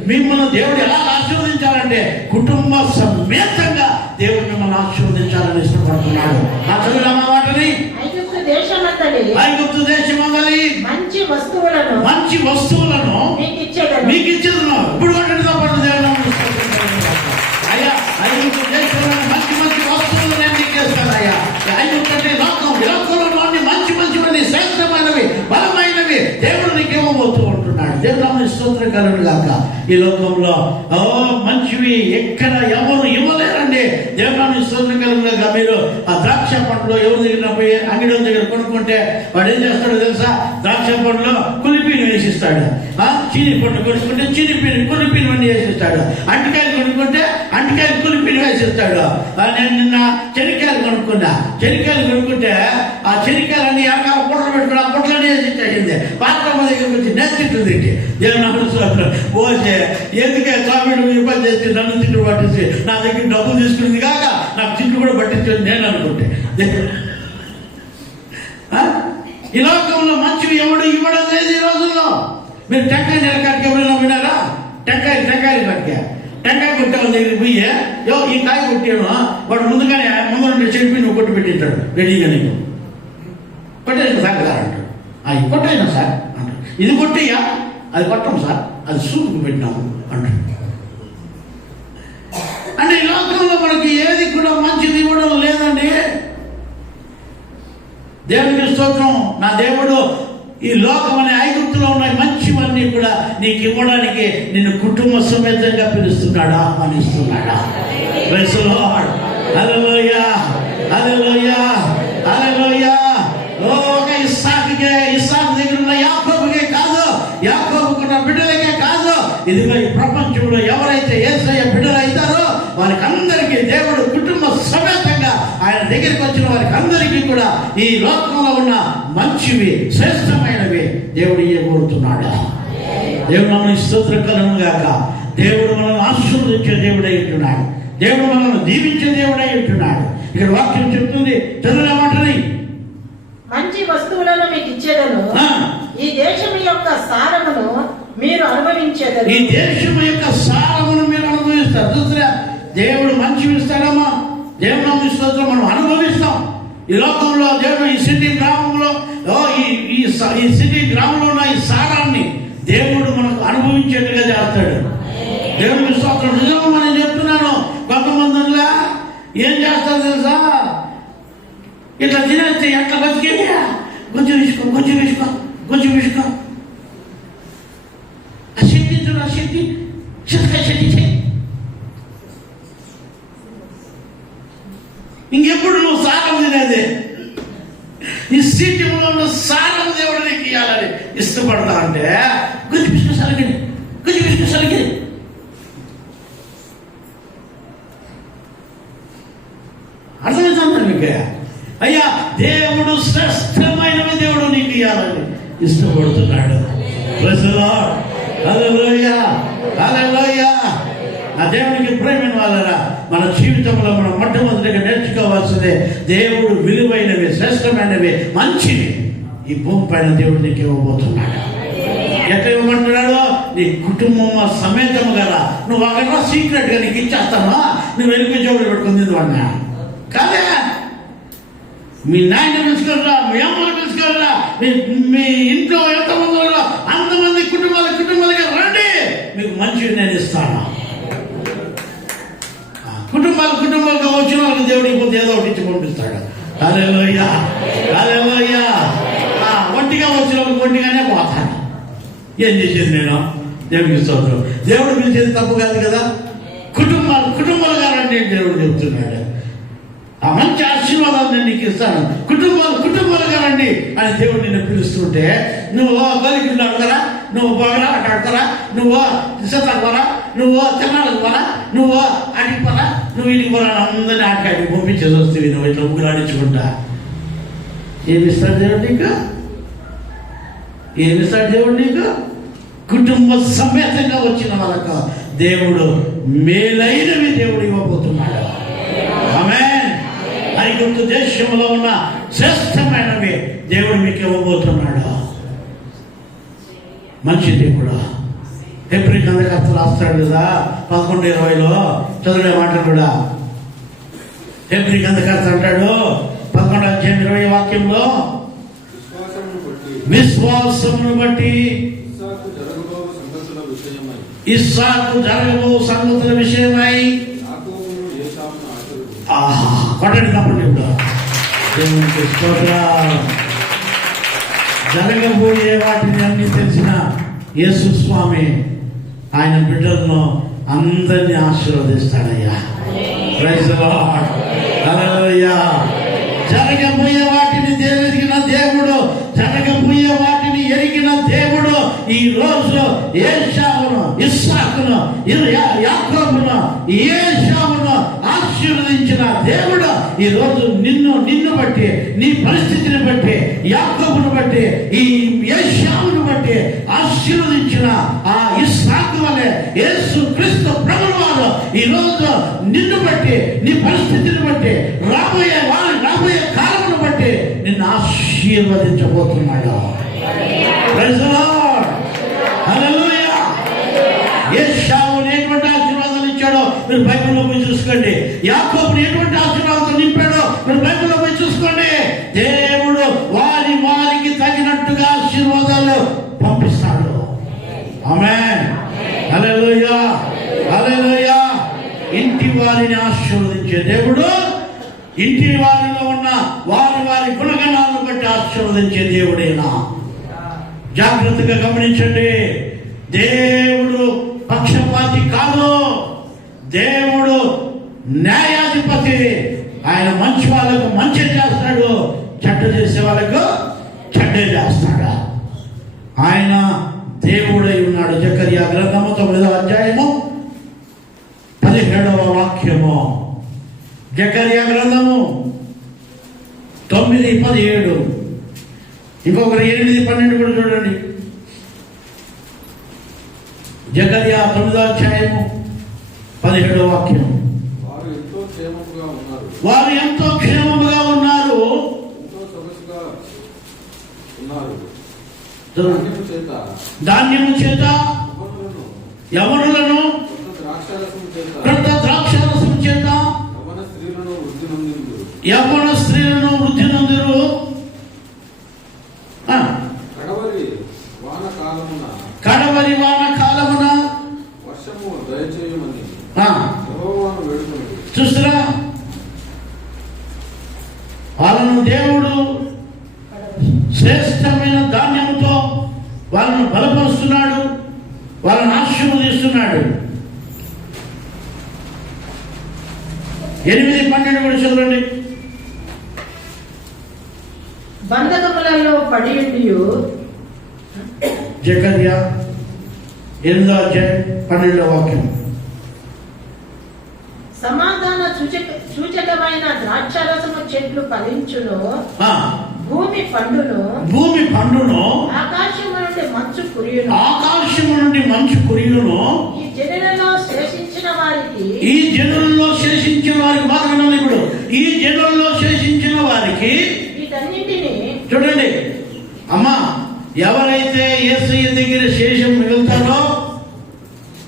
మిమ్మల్ని దేవుడు ఎలా ఆశీర్వదించాలంటే కుటుంబ సమేతంగా దేవుడు మిమ్మల్ని ఆశీర్వదించాలని ఇష్టపడుతున్నాడు. ఆ చదువులమ్మ వాటిని ఐగుప్తు దేశమందలి మంచి వస్తువులను మీకు ఇచ్చేదను. ఇప్పుడు పాటు దేవుడు అయ్యా ఐగుప్తు దేశంలో మంచి వస్తువులు నేను నీకు ఇస్తాను. అయ్యా ఐగుప్తు అంటే లోకంలోని మంచివన్నీ శ్రేష్టమైనవి బలమైనవి దేవుడు నీకు ఇవ్వబోతూ ఉంటున్నాడు. దేవుడు స్తోత్రం కలుగును గాక. ఈ లోకంలో మంచివి ఎక్కడ ఎవరు ఇవ్వలేరండి. దేవుడు స్తోత్రం కలుగును గాక. మీరు ఆ ద్రాక్ష పంటలో ఎవరు దగ్గర పోయి అంగడి దగ్గర కొనుక్కుంటే వాడు ఏం చేస్తాడో తెలుసా? ద్రాక్ష పంటలో కులిపీని వేసిస్తాడు. చీని పండు కొనుక్కుంటే కులిపీని వండి వేసిస్తాడు. అంటికాయలు కొనుక్కుంటే అంటికాయలు కులిపీని వేసిస్తాడు. నేను నిన్న చెనికాయలు కొనుక్కుంటే ఆ చెనికాయలన్నీ ఆకాల పొట్టలు పెట్టుకుని ఆ పొట్లన్నీ వేసి ఇచ్చేసింది. పాత్రమ్మ దగ్గర వచ్చి నేను తిట్టు తిట్టి దేవుడు పోసే ఎందుకే కామెడీ ఇబ్బంది చేసి నన్ను తిట్టు పట్టించి నా దగ్గర డబ్బులు తీసుకునేది కాక నాకు తిట్టు కూడా పట్టించేది నేను అనుకుంటే. ఈ లోకంలో మంచివి ఎవడు ఇవ్వడం లేదు ఈ రోజుల్లో. మీరు టెంకాయ నెలకాడికి ఎవరైనా విన్నారా? టెంకాయలు కట్టిగా టెంకాయ కొట్టే వాళ్ళ దగ్గరికి పోయి ఈ కాయ కొట్టాను వాడు ముందు నుండి చెప్పి నువ్వు కొట్టి పెట్టింటాడు రెడీగా నీకు కొట్టేసిన సార్ కదా అంటాడు. అది కొట్టేనా సార్ అంటాడు. ఇది కొట్టయ్యా, అది కొట్టం సార్, అది సూపుకు పెట్టినాము అంటాడు. అంటే ఈ లోకంలో మనకి ఏది కూడా మంచిది ఇవ్వడం లేదండి. దేవునికి స్తోత్రం. నా దేవుడు ఈ లోకం అనే ఐగుప్తులో ఉన్న మంచివన్నీ కూడా నీకు ఇవ్వడానికి నిన్ను కుటుంబ సమేతంగా పిలుస్తున్నాడా, ఆహ్వానిస్తున్నాడా? Praise the lord. హల్లెలూయా, హల్లెలూయా, హల్లెలూయా. ఒక ఇస్సాకు దగ్గర ఉన్న యాకోబుకే కాదు, యాకోబుకున్న బిడ్డలకే కాదు, ఇదిగో ఈ ప్రపంచంలో ఎవరైతే యేసయ్య బిడ్డలు అవుతారో వారికి అందరికీ దేవుడు కుటుంబ సమేతంగా ఆయన దగ్గరికి వచ్చిన వారికి అందరికీ కూడా ఈ లోకంలో ఉన్న మంచివి శ్రేష్టమైనవి దేవుడు ఇవ్వబోతున్నాడు. దేవుడు మనల్ని స్తోత్రం కలుగును గాక. దేవుడు మనల్ని ఆశీర్వదించే దేవుడై ఉంటున్నాడు. దేవుడు మనల్ని దీవించే దేవుడై ఉంటున్నాడు. ఇక్కడ వాక్యం చెప్తుంది, చదువుల మాటని మంచి వస్తువులను మీకు ఇచ్చేదను. ఈ దేశము యొక్క సారమును మీరు అనుభవించేదను. ఈ దేశము యొక్క సారమును మీరు అనుభవిస్తారు. చూసారా, దేవుడు మంచి ఇస్తాడమ్మా. దేవుడు స్తోత్రం మనం అనుభవిస్తాం. ఈ లోకంలో దేవుడు ఈ సిటీ గ్రామంలో ఈ సిటీ గ్రామంలో ఉన్న ఈ సారాన్ని దేవుడు మనకు అనుభవించేట్టుగా చేస్తాడు. దేవుడికి స్తోత్రం. నిజంగా మనం చెప్తున్నాను, కొంతమందిలా ఏం చేస్తారు తెలుసా? ఇట్లా తినేస్తే ఎట్లా బతికేది? కొంచెం విసుకో ఆ శక్తి ఇంకెప్పుడు నువ్వు సారం తినేది? ఈ సీటిలో ఉన్న సారం దేవుడు నీకు ఇవ్వాలని ఇష్టపడతా అంటే కొంచెం విసుకో సలిగిరి అర్థమవుతుందా మీకు? అయ్యా దేవుడు శ్రేష్టమైనవి దేవుడు నీకు ఇవ్వాలని ఇష్టపడుతున్నాడు. Praise the lord. హల్లెలూయా, హల్లెలూయా. ఆ దేవునికి ప్రేమైన వాళ్ళరా, మన జీవితంలో మనం మొట్టమొదటిగా నేర్చుకోవాల్సిందే దేవుడు విలువైనవి, శ్రేష్టమైనవి, మంచివి ఈ భూమి పైన దేవుడు నీకు ఇవ్వబోతున్నాడు. ఎట్లా ఇవ్వమంటున్నాడు? నీ కుటుంబం సమేతము కదా. నువ్వు అక్కడ సీక్రెట్ గా నీకు ఇచ్చేస్తావా? నువ్వు వెలుగు జోబులు పెట్టుకుంది వాడినా కాదే. మీ నాయన పిలుచుకోరా, మీ అమ్మని పిలుచుకోరా, మీ ఇంట్లో ఎంతమంది ఉన్నారో అంతమంది కుటుంబాలుగా రండి, మీకు మంచివి నేను ఇస్తాను. కుటుంబాలుగా వచ్చిన వాళ్ళకి దేవుడికి పోతే ఏదో ఒకటి ఇచ్చి పంపిస్తాడు. హల్లెలూయా, హల్లెలూయా. ఒంటిగా వచ్చిన వాళ్ళకి ఒంటిగానే పోతాడు. ఏం చేసేది నేను? దేవుడికి స్తోత్రం. దేవుడు పిలిచేది తప్పు కాదు కదా. కుటుంబాలుగా రండి దేవుడు చెప్తున్నాడు. ఆ మంచి ఆశీర్వాదాలు నేను నీకు ఇస్తాను, కుటుంబాలుగా రండి అని దేవుడు నిన్ను పిలుస్తుంటే నువ్వు గలిగిళ్ళు అడగరా, నువ్వు బాగరా అటు అడగరా, నువ్వు ఇసతకు పోరా, నువ్వు తిన్నాళ్ళకు పోరా, నువ్వు ఆడికి పోరా, నువ్వు ఇంటికి పోరా, అందరినీ ఆడికి పంపించేసి వస్తుంది. నువ్వు ఇట్లా ముగ్గురు ఆడించుకుంటా ఏమిస్తాడు దేవుడు నీకు? ఏమిస్తాడు దేవుడు నీకు? కుటుంబ సమేతంగా వచ్చిన వాళ్ళకు దేవుడు మేలైనవి దేవుడు ఇవ్వబోతున్నాడు. ఆమేన్. అది ఐగుప్తు దేశంలో ఉన్న శ్రేష్టమైనవి దేవుడు మీకు ఇవ్వబోతున్నాడు. మంచి దేవుడు. హెబ్రీ గ్రంథకర్త రాస్తాడు కదా 11:20 చదివే మాటలు కూడా. హెబ్రీ గ్రంథకర్త అంటాడు 11:20 వాక్యంలో, విశ్వాసమును బట్టి ఇస్సాకు జరగబో సంగతుల విషయమై కొట్టండి తప్పండి. ఇప్పుడు దేవునికి స్తోత్రం. జరగబోయే వాటిని అన్ని తెలిసిన యేసు స్వామి ఆయన బిడ్డలను అందరినీ ఆశీర్వదిస్తాడయ్యా. Praise the lord. హల్లెలూయా. జరగబోయే వాటిని ఎరిగిన దేవుడు, జరగబోయే వాటిని ఎరిగిన దేవుడు ఈ రోజు ఏశావును, ఇస్సాకును, యాకోబును, ఏశావును ఆశీర్వదించిన దేవుడు ఈ రోజు నిన్ను బట్టి, నీ పరిస్థితిని బట్టి, యాకోబును బట్టి, ఈ ఏశావును బట్టి ఆశీర్వదించిన ఆ ఇస్సాకు వలె యేసు క్రీస్తు ప్రభువు వారు ఈ రోజు నిన్ను బట్టి, నీ పరిస్థితిని బట్టి, రాబోయే కాలమును బట్టి నిన్ను ఆశీర్వదించబోతున్నాడు. Praise the lord. హల్లెలూయా. ఏశావును ఎటువంటి ఆశీర్వాదాలు ఇచ్చాడో మీరు బైబిల్లో పోయి చూసుకోండి. యాకోబుని ఎటువంటి ఆశీర్వాదాలు నింపాడో మీరు బైబిల్లో పోయి చూసుకోండి. దేవుడు వారికి తగినట్టుగా ఆశీర్వాదాలు పంపిస్తాడు. ఆమేన్. హల్లెలూయా. హల్లెలూయా. ఇంటి వారిని ఆశీర్వదించే దేవుడు, ఇంటి వారిలో ఉన్న వారి గుణగణాలను బట్టి ఆశీర్వదించే దేవుడేనా? జాగ్రత్తగా గమనించండి. దేవుడు పక్షపాతి కాదు. దేవుడు న్యాయాధిపతి. ఆయన మంచి వాళ్ళకు మంచి చేస్తాడు, చెడ్డ చేసే వాళ్ళకు చెడ్డే చేస్తాడు. ఆయన దేవుడై ఉన్నాడు. జకర్యా గ్రంథము 9వ అధ్యాయము 17వ వాక్యము. జకర్యా గ్రంథము 9:17. ఇంకొకరు 8:12 కూడా చూడండి. జకర్యా 9వ అధ్యాయము 17వ వాక్యం. వారు ఎంతో క్షేమముగా ఉన్నారు, ధాన్యము చేత యవనులను, క్రొత్త ద్రాక్షారసము చేత యవన స్త్రీలను వృద్ధి నొందిరు. కడవరి వాన కాలమున వర్షము దయచేయమని చూస్తారా, వాళ్ళను దేవుడు శ్రేష్టమైన ధాన్యముతో వాళ్ళను బలపరుస్తున్నాడు, వాళ్ళని ఆశీర్వదిస్తున్నాడు. 8:12 కూడా చదవండి. బంధకములలో పడి జకర్యా 8వ అధ్యాయం 12వ వాక్యం. సమాధాన సూచకమైన ద్రాక్షారసము చెట్లు ఫలించును, భూమి పండును, ఆకాశము నుండి మంచు కురియును, ఈ జనులలో శేషించిన వారికి బాగా ఇప్పుడు ఈ జనులలో శేషించిన వారికి వీటన్నింటినీ చూడండి అమ్మా. ఎవరైతే యేసయ్య దగ్గర శేషం మిగులుతారో,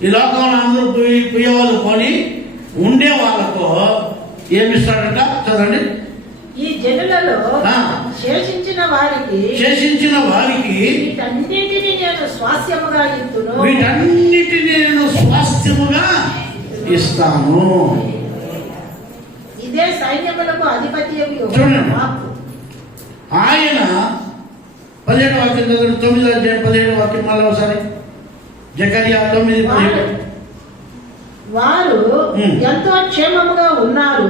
ఈ లోకంలో అందరూ పోయేవాళ్ళు కొని ఉండే వాళ్ళకు ఏమిస్తాడట చదవండి. ఈ జనులలో శేషించిన వారికి వీటన్నిటిని నేను స్వాస్థ్యముగా ఇస్తాను. ఇదే సైన్యములకు అధిపతి చూడండి. ఆయన 17వ వాక్యం చదవండి. 9వ అధ్యాయం 17వ వాక్యం మళ్ళీ ఒకసారి. జకర్యా 9:17. వారు ఎంతో క్షేమముగా ఉన్నారు,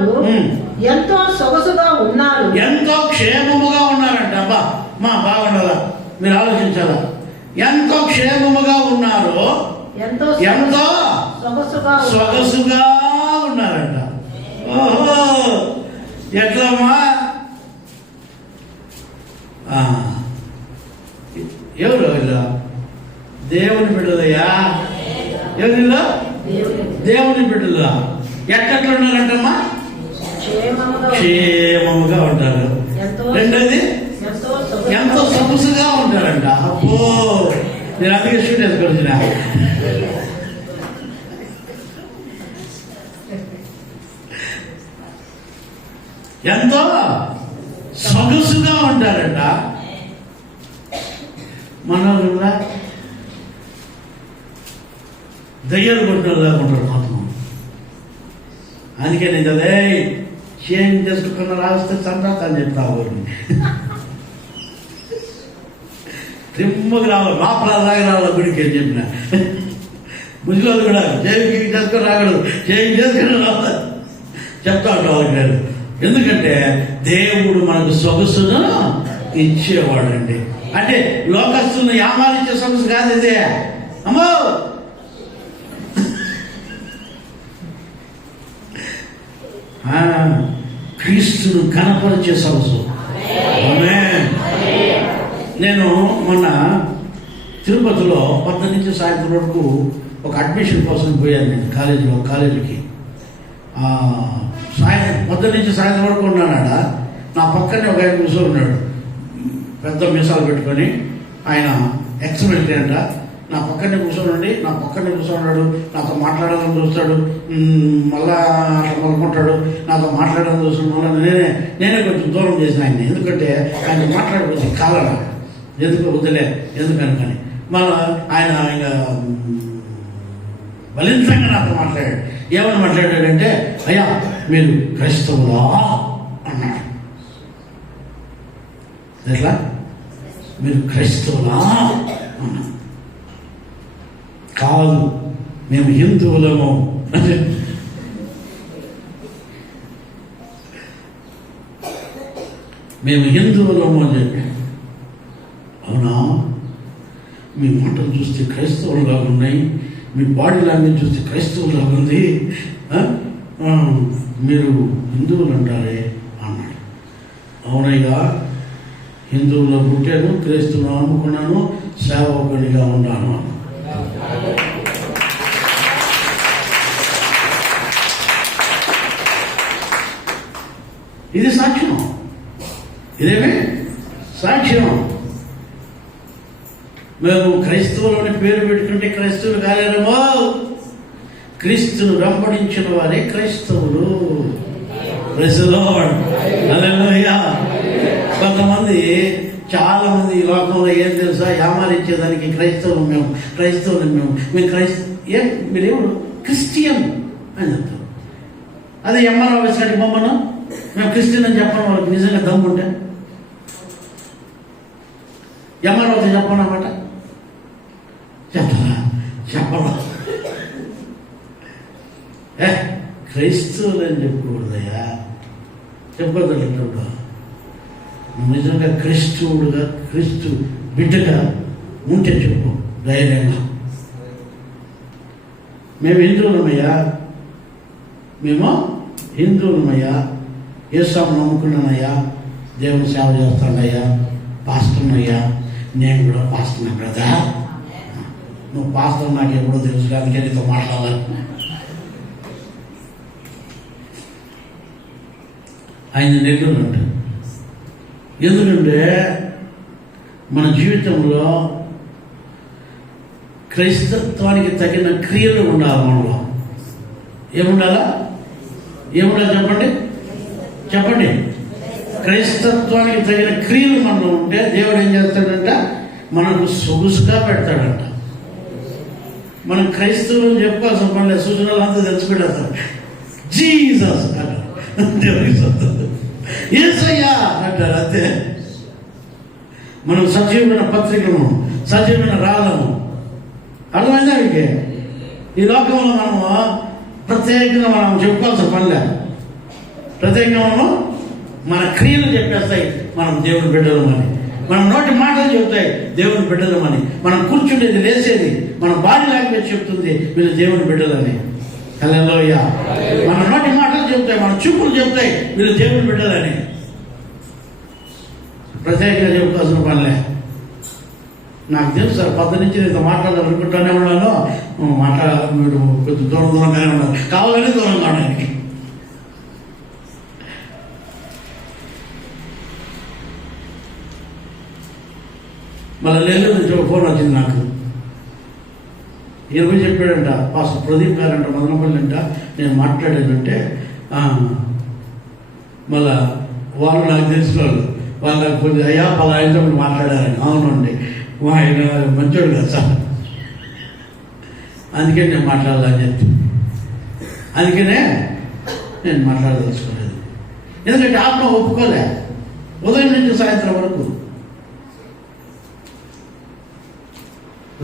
ఎంతో సొగసుగా ఉన్నారు. ఎంతో క్షేమముగా ఉన్నారంట. అబ్బా మా బాగుండదా? మీరు ఆలోచించాలా? ఎంతో క్షేమముగా ఉన్నారు, ఎంతో సొగసుగా ఉన్నారంట. ఓహో, ఎట్లమ్మా? ఎవరు ఇలా? దేవుని బిడ్డలయ్యా. ఎవరిలో? దేవుని బిడ్డలు. ఎట్లా ఉన్నారంటమ్మా? క్షేమముగా ఉంటారు. రెండోది ఎంతో సొగసుగా ఉంటారంట. అబ్బో, నేను అందుకే షూట్ వేసుకొచ్చిన. ఎంతో సొగసుగా ఉంటారంట. మనోళ్ళు కూడా దయ్యాలు కొట్టినలా ఉంటారు కొంతమంది. అందుకే నేను అదే చేంజ్ చేసుకున్న రాస్తే సంతాత అని చెప్తావు. తిమ్మకి రావాలి, లోపల దాకా రావాలి గుడికి అని చెప్పిన. ముసలి కూడా చేయి చేసుకొని రాకూడదు, చేయి చేసుకొని రావాలి చెప్తా ఉంటాం వాళ్ళకి నేను. ఎందుకంటే దేవుడు మనకు సొగసును ఇచ్చేవాడు అండి. అంటే లోకస్తులను యామాలించే సొగసు కాదు ఇదే. అమ్మో, క్రీస్తును కనపరిచే సొగసు. నేను మొన్న తిరుపతిలో 10 నుంచి సాయంత్రం వరకు ఒక అడ్మిషన్ కోసం పోయాను. నేను కాలేజీకి సాయంత్రం 10 నుంచి సాయంత్రం వరకు ఉన్నాడ. నా పక్కనే ఒక ఆయన కూర్చొని ఉన్నాడు, పెద్ద మీసాలు పెట్టుకొని. ఆయన ఎక్స్‌మిలిటరీ అంట. నా పక్కనే కూర్చోన్నాడు. నాతో మాట్లాడాలని చూస్తాడు, మళ్ళా అట్లా మొదలుకుంటాడు. నాతో మాట్లాడాలని చూస్తాడు. మళ్ళీ నేనే కొంచెం దూరం చేసిన ఆయన. ఎందుకంటే ఆయన మాట్లాడకపోతే కాలన ఎందుకు వద్దులే ఎందుకని. కానీ మళ్ళా ఆయన బలింతంగా నాతో మాట్లాడాడు. ఏమని మాట్లాడాడంటే, అయ్యా మీరు క్రైస్తవులా అన్నాడు. ఎట్లా మీరు క్రైస్తవులా అన్నాడు. కాదు, మేము హిందువులము అంటే. మేము హిందువులము అని చెప్పి. అవునా, మీ మాటలు చూస్తే క్రైస్తవులుగా ఉన్నాయి, మీ బాడీ లాంగ్వేజ్ చూస్తే క్రైస్తవులాగా ఉంది, మీరు హిందువులు అంటారే అన్నాడు. అవునయ్యా, హిందువులో పుట్టాను, క్రైస్తవులు అనుకున్నాను, సేవకుడిగా ఉన్నాను. ఇది సాక్ష్యం. ఇదేమే సాక్ష్యం. మేము క్రైస్తవులని పేరు పెట్టుకుంటే క్రైస్తవులు కాలేమో. క్రీస్తును వెంబడించిన వారే క్రైస్తవులు. హల్లెలూయా. కొంతమంది, చాలా మంది ఈ లోకంలో ఏం తెలుసా, యామారించేదానికి క్రైస్తవులు మేము మీరేమో క్రిస్టియన్ అని చెప్తారు. అదే ఎంఆర్ఓ వేసినట్టు బొమ్మను మేము క్రిస్టియన్ అని చెప్పడం వాళ్ళకి నిజంగా దమ్ముంటే ఎంఆర్ఓతో చెప్పనమాట చెప్పడం. క్రైస్తవులు అని చెప్పకూడదయ్యా, చెప్పకూడదు. నిజంగా క్రైస్తవుడుగా, క్రీస్తు బిడ్డగా ఉంటే చెప్పు ధైర్యంగా. మేము హిందువులమయ్యా, యేసుని నమ్ముకున్నానయ్యా, దేవుని సేవ చేస్తానయ్యా, పాస్టర్నయ్యా. నేను కూడా పాస్టర్నా కదా. నువ్వు పాస్టర్ నాకు ఎప్పుడో తెలుసు, అందుకే నీతో మాట్లాడాలి. ఆయన నెల్లూరు అంటారు. ఎందుకంటే మన జీవితంలో క్రైస్తత్వానికి తగిన క్రియలు ఉండాలి. మనలో ఏముండాలా? చెప్పండి. క్రైస్తత్వానికి తగిన క్రియలు మనలో ఉంటే దేవుడు ఏం చేస్తాడంట, మనకు సొగుసుగా పెడతాడంట. మనం క్రైస్తవులు చెప్పుకోవాల్సిన పనులే, సూచనలు అంతా తెలిసిపెడతారు. జీసస్ అంటారు, దేవుడికి సొంతం యేసయ్యా అంటారు. అంతే. మనం సజీవమైన పత్రికను, సజీవమైన రాళ్ళను. అర్థమైందా మీకు? ఈ లోకంలో మనము ప్రత్యేకంగా మనం చెప్పుకోవాల్సిన పనిలే. ప్రత్యేకంగా మనము మన క్రియలు చెప్పేస్తాయి మనం దేవుని బిడ్డలమని. మన నోటి మాటలు చెప్తాయి దేవుని బిడ్డలమని. మనం కూర్చుండేది, లేసేది, మన బాడీ లాంగ్వేజ్ చెప్తుంది వీళ్ళు దేవుని బిడ్డలని. హల్లెలూయా. మన నోటి మాటలు చెప్తాయి, మన చూపులు చెప్తాయి వీళ్ళు దేవుని బిడ్డలని. ప్రత్యేకంగా చెప్పుకోవాల్సిన పనిలే. నాకు తెలుసు సార్, 10 నుంచి నేను మాట్లాడాలనుకుంటానే ఉన్నాను. మీరు కొంచెం దూరంగానే ఉన్నారు, కావాలని దూరంగా ఉండడానికి. మళ్ళీ నెల్లూరు నుంచి ఒక ఫోన్ వచ్చింది నాకు. ఈయన పోయి చెప్పాడంట, పాస్టర్ ప్రదీప్ గారంట మదనపల్లి అంట నేను మాట్లాడానంటే మళ్ళా వాళ్ళు నాకు తెలిసిన వాళ్ళు కొంచెం అయ్యా పలాయితో మాట్లాడారని. అవునండి, మా ఆయన మంచోడు కదా సార్, అందుకే నేను మాట్లాడాలని చెప్పి, అందుకనే నేను మాట్లాడదలుచుకోలేదు. ఎందుకంటే ఆత్మ ఒప్పుకోలే ఉదయం నుంచి సాయంత్రం వరకు.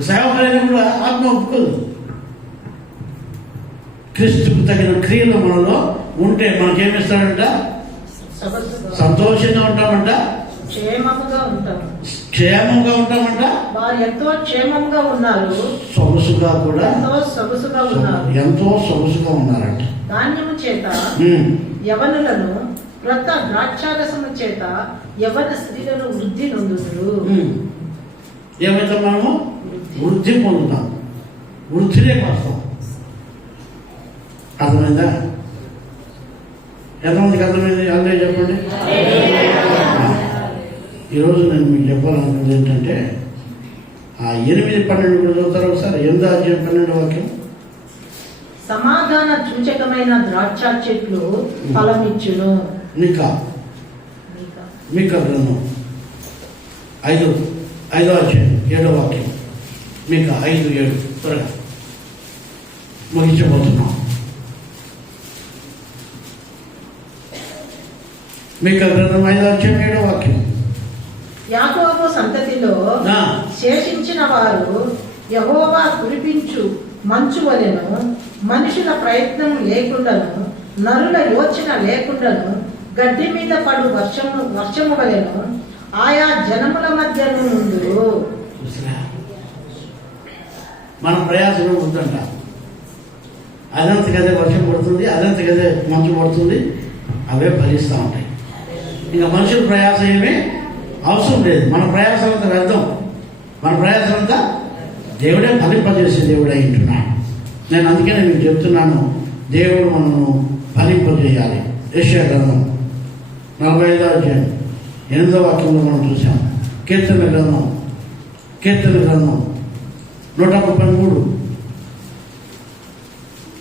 సేవకులైన కూడా ఆత్మ ఒప్పుకోదు. క్రీస్తుకు తగిన క్రియలు మనలో ఉంటే మనకేమిస్తాడంట? సంతోషంగా ఉంటామంట, క్షేమముగా ఉంటాం. క్షేమంగా ఉంటామంట. వారు ఎంతో క్షేమంగా ఉన్నారు, సొగసుగా కూడా ఎంతో సొగసుగా ఉన్నారు. ఎంతో సొగసుగా ఉన్నారంట. ధాన్యము చేత యవనులను, క్రొత్త ద్రాక్షారసము చేత యవన స్త్రీలను వృద్ధి నొందుదురు. ఏమైతే మనము వృద్ధి పొందుతాం, వృద్ధిలోకి వస్తాం. అర్థమైందా? ఎంతమందికి అర్థమైంది? అదే చెప్పండి. ఈరోజు నేను మీకు చెప్పాలనుకున్నది ఏంటంటే ఆ 8-12 కూడా చదువుతారు ఒకసారి. 8-12 వాక్యం. సమాధాన సూచకమైన ద్రాక్ష చెట్లు ఫలమిచ్చును. మీకా గ్రంథం 5వ అధ్యాయం 7వ వాక్యం. మీకా 5:7 త్వరగా ముగించబోతున్నాం. మీకా గ్రంథం 5వ అధ్యాయం 7వ వాక్యం. యాకోబు సంతతిలో శేషించిన వారు యెహోవా కురిపించు మంచు వలెను, మనుషుల ప్రయత్నం లేకుండాను, నరుల యోచన లేకుండాను, గడ్డి మీద పడు వర్షము వలెను ఆయా జనముల మధ్య నుండు. మన ప్రయాసం ఉందంట. అదంత కదే వర్షం పడుతుంది, అదంత కదే మంచు పడుతుంది, అవే ఫలిస్తూ ఉంటాయి. ఇంకా మనుషుల ప్రయాసం ఏమీ అవసరం లేదు. మన ప్రయాసంతా వ్యర్థం. మన ప్రయాసంతా దేవుడే ఫలింపజేసే దేవుడే అంటున్నాడు. నేను అందుకనే మీకు చెప్తున్నాను, దేవుడు మనను ఫలింపజేయాలి. యెషయా గ్రంథం 45వ అధ్యాయం 8వ వాక్యంలో మనం చూసాం. కీర్తన గ్రంథం 133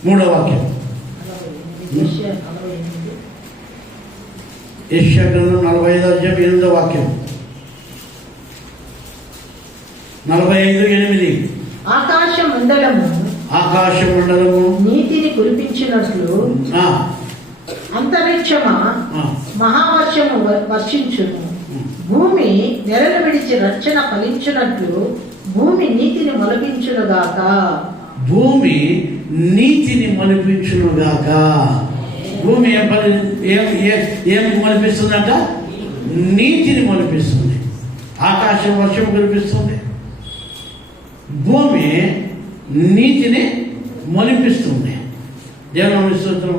3వ వాక్యం. యెషయా గ్రంథం 45వ అధ్యాయం 8వ వాక్యం. 45:8. ఆకాశ మండలము నీతిని కురిపించినట్లు అంతరిక్షమా మహావర్షము వర్షించును. భూమి నెరలు విడిచి రక్షణ ఫలించినట్లు భూమి నీతిని మొలపించునుగాక. భూమి నీతిని మొలిపించునుగాక. భూమి ఏం మొలిపిస్తుందంట? నీతిని మొలిపిస్తుంది. ఆకాశం వర్షం కురిపిస్తుంది, భూమి నీతిని మొలిపిస్తుంది. దేవుని స్తోత్రం.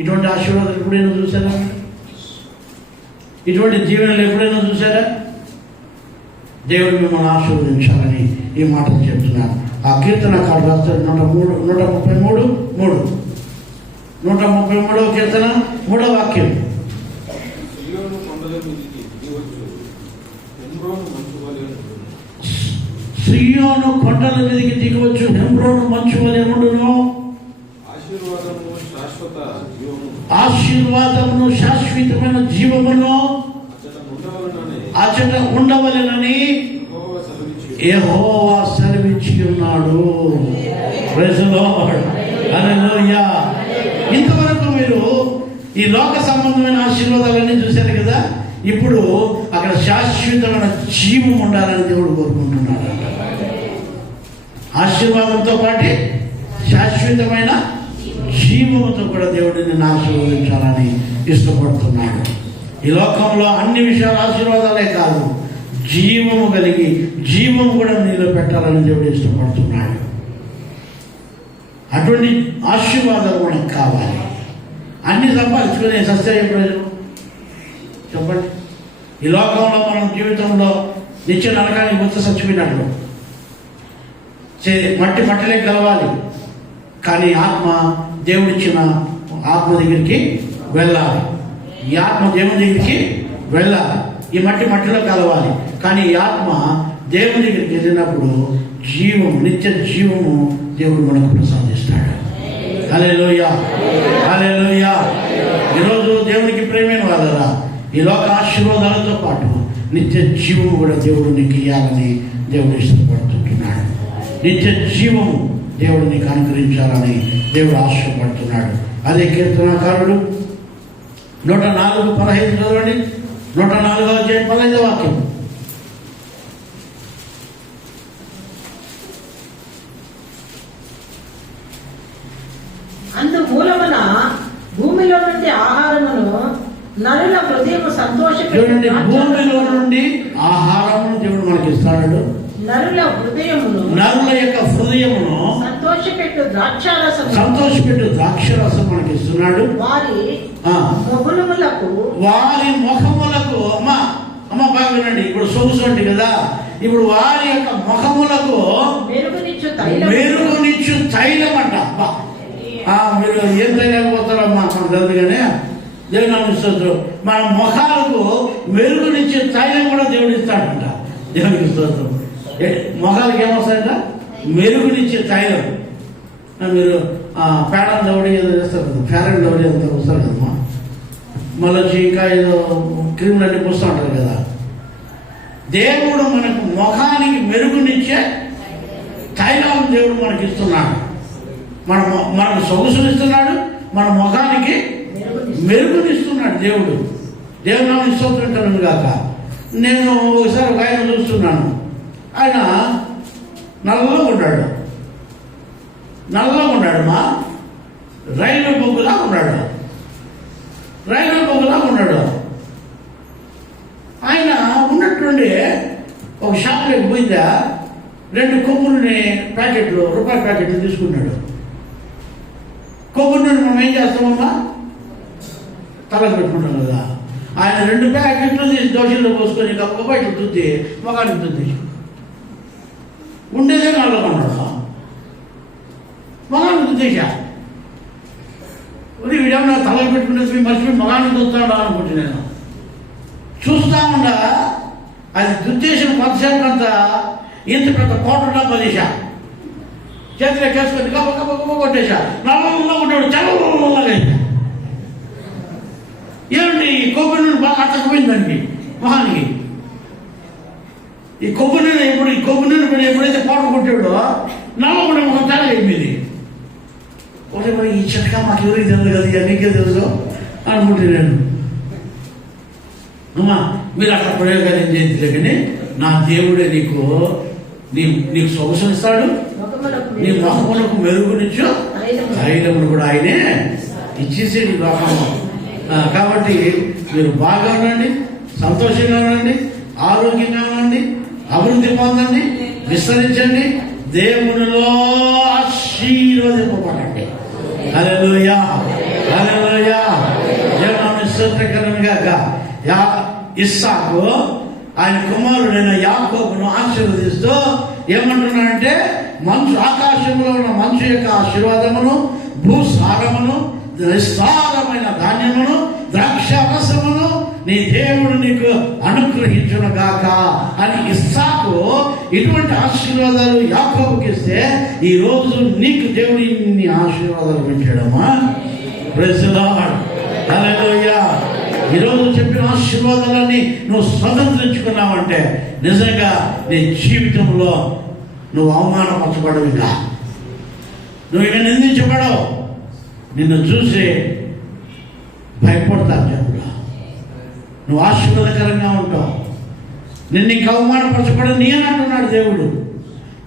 ఇటువంటి ఆశీర్వాదాలు ఎప్పుడైనా చూసారా? ఇటువంటి జీవనాలు ఎప్పుడైనా చూసారా? దేవుడు మిమ్మల్ని ఆశీర్వదించాలని ఈ మాటలు చెప్తున్నాను. ఆ కీర్తనకారుడు రాస్తాడు 133వ కీర్తన 3వ వాక్యం. సియోను కొండల మీదకి దిగవచ్చు, హెబ్రోను మంచు వలె ఉండును. ఆశీర్వాదమును శాశ్వతమైన జీవమును అచట ఉండవలెనని యెహోవా సెలవిచ్చి ఉన్నాడు. Praise the lord. హల్లెలూయా. ఇంతవరకు మీరు ఈ లోక సంబంధమైన ఆశీర్వాదాలన్నీ చూశారు కదా. ఇప్పుడు అక్కడ శాశ్వతమైన జీవం ఉండాలని దేవుడు కోరుకుంటున్నాడు. ఆశీర్వాదంతో పాటు శాశ్వతమైన జీవముతో కూడా దేవుడిని నిన్ను ఆశీర్వదించాలని ఇష్టపడుతున్నాడు. ఈ లోకంలో అన్ని విషయాలు ఆశీర్వాదాలే కాదు, జీవము కలిగి జీవము కూడా నీలో పెట్టాలని దేవుడు ఇష్టపడుతున్నాడు. అటువంటి ఆశీర్వాదాలు మనకు కావాలి. అన్ని సంపాదించుకునే సత్యం ప్రజలు చెప్పండి. ఈ లోకంలో మనం జీవితంలో నిత్య నరకానికి గుర్తు చచ్చిపోయినట్లు మట్టిలే కలవాలి. కానీ ఆత్మ దేవుడిచ్చిన ఆత్మ దగ్గరికి వెళ్ళాలి. ఈ ఆత్మ దేవుని దగ్గరికి వెళ్ళాలి. ఈ మట్టిలో కలవాలి. కానీ ఈ ఆత్మ దేవుని దగ్గరికి వెళ్ళినప్పుడు జీవము, నిత్య జీవము దేవుడు మనకు ప్రసాదిస్తాడు. హల్లెలూయా, హల్లెలూయా. ఈరోజు దేవునికి ప్రేమైన వాళ్ళరా, ఈ లోక ఆశీర్వాదాలతో పాటు నిత్య జీవము కూడా దేవుడు నీకు ఇవ్వాలని దేవుడు ఇష్టపడుతుంటున్నాడు. నిత్య జీవము దేవుడు నీకు అనుగ్రహించాలని దేవుడు ఆశపడుతున్నాడు. అదే కీర్తనాకారుడు 104:15 చదవండి. 104:15 వాక్యం. అందుమూలమున భూమిలో నుండి ఆహారమును నరుల హృదయం చూడండి, భూమిలో సంతోష నుండి ఆహారమును దేవుడు మనకి ఇస్తాడు. నరుల హృదయమును నరుల యొక్క హృదయమును సంతోషపెట్టు సంతోషపెట్టు ద్రాక్షరసం మనకి ఇస్తున్నాడు. వారి ఆ, మొగులములకు వారి ముఖములకు అమ్మ బాగా వినండి. ఇప్పుడు సొగుసు అంటే కదా, ఇప్పుడు వారి యొక్క ముఖములకు మెరుగునిచ్చు తైలం అంట. అబ్బా, మీరు ఏం తైలం పోతారో మాకు తెలియదు కానీ దేవుని స్తోత్రం. మన ముఖాలకు మెరుగునిచ్చే తైలం కూడా దేవుడు ఇస్తాడంట. దేవునికి స్తోత్రం. మొఖాలకు ఏమొస్తాయంట? మెరుగునిచ్చే తైలం. మీరు పేడన్ దౌడి ఏదో చేస్తారు కదా, ఫేరన్ దౌడి ఏదో వస్తారు కదమ్మా. మళ్ళీ ఇంకా ఏదో క్రీములు అన్నీ పూస్తూ ఉంటారు కదా. దేవుడు మనకు ముఖానికి మెరుగునిచ్చే తైలం దేవుడు మనకి ఇస్తున్నాడు. మనకు సొగసులు ఇస్తున్నాడు, మన ముఖానికి మెరుగునిస్తున్నాడు దేవుడు. దేవుడు స్తోత్రం కాక. నేను ఒకసారి ఒక ఆయన చూస్తున్నాను. ఆయన నల్లగా ఉన్నాడు మా రైల్వే బొగ్గులా ఉన్నాడు. ఆయన ఉన్నట్టుండి ఒక షాప్లోకి పోయిందా 2 కొబ్బరిని ప్యాకెట్లు, రూపాయల ప్యాకెట్లు తీసుకున్నాడు. కొబ్బరి నూనె మనం ఏం చేస్తామమ్మా? తలకు పెట్టుకుంటాం కదా. ఆయన 2 ప్యాకెట్లు తీసి దోశల్లో పోసుకొని గొప్ప బయట దుద్ది మొగానికి దుద్ది ఉండేదే నల్లగా ఉన్నాడు. మొగానికి దుద్దేశా. వీడేమన్నా తలకు పెట్టుకుంటే మర్చిపోయి మొగానికి దుద్దాడు అనుకుంటే నేను చూస్తా ఉండా. అది దుద్దేశం కొంతసేపు అంతా ఇంత పెద్ద కోట డబ్బా తీసా, చేతిలో కేసుకొని గొప్ప గొప్ప గొప్ప కొట్టేశా. నల్లగా ఉంటాడు, చల్లగా. ఏమండి ఈ కొబ్బరి నూనె బాగా అతకపోయిందండి మొహానికి. ఈ కొబ్బరి నూనె ఎప్పుడైతే కోట కొట్టాడో నల్లగుండే ముఖం తేడా అయిపోయింది. ఒకటి మరి ఈ చిట్కా మాకు ఎవరికి తెలియదు కదా, ఇక నీకే తెలుసు అనుకుంటే నేను. అమ్మా మీరు అక్కడ ప్రయోగాలు ఏం చేయట్లే కానీ నా దేవుడే నీకు సొగసులు ఇస్తాడు, నీ మొహములకు మెరుగునిచ్చు తైలమును కూడా ఆయనే ఇచ్చేసే నీ లోకము. కాబట్టి మీరు బాగా ఉండండి, సంతోషంగా ఉండండి, ఆరోగ్యంగా ఉండండి, అభివృద్ధి పొందండి, విస్తరించండి, దేవునిలో ఆశీర్వదింపబడండి. హల్లెలూయా, హల్లెలూయా. దేవుని స్తోత్రకరంగా ఇస్సాకు ఆయన కుమారుడైన యాకోబును ఆశీర్వదిస్తూ ఏమంటున్నాడంటే, ఆకాశంలో ఉన్న మంచు యొక్క ఆశీర్వాదమును, భూసారమును, విస్తారమైన ధాన్యమును, ద్రాక్షరసమును నీ దేవుడు నీకు అనుగ్రహించును గాక అని ఇస్సాకు ఇటువంటి ఆశీర్వాదాలు యాకోబుకి ఇస్తే ఈ రోజు నీకు దేవుడు ఇన్ని ఆశీర్వాదాలు పెంచాడమ్మా. ప్రైజ్ ది లార్డ్, హల్లెలూయా. ఈరోజు చెప్పిన ఆశీర్వాదాలన్నీ నువ్వు స్వతంత్రించుకున్నావంటే నిజంగా నీ జీవితంలో నువ్వు అవమానపరచబడవు, ఇంకా నువ్వు ఇక నిందించబడవు. నిన్ను చూసి భయపడతారు జనులు. నువ్వు ఆశీర్వాదకరంగా ఉంటావు. నిన్ను ఇంకా అవమానపరచబడని అని అంటున్నాడు దేవుడు.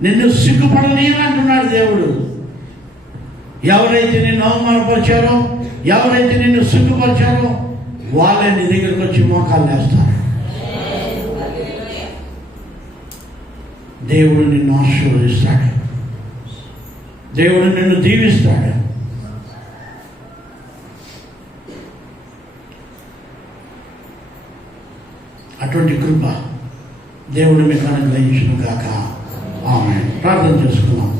నిన్ను సిగ్గుపడని అని అంటున్నాడు దేవుడు. ఎవరైతే నిన్ను అవమానపరిచారో, ఎవరైతే నిన్ను సిగ్గుపరిచారో వాళ్ళే నీ దగ్గరికి వచ్చి మోకాలు వేస్తారు. దేవుడు నిన్ను ఆశీర్వదిస్తాడు, దేవుడు నిన్ను దీవిస్తాడు. అటువంటి కృప దేవుడు మీకు అనుగ్రహించును గాక. ఆమేన్. ప్రార్థన చేసుకుందాం.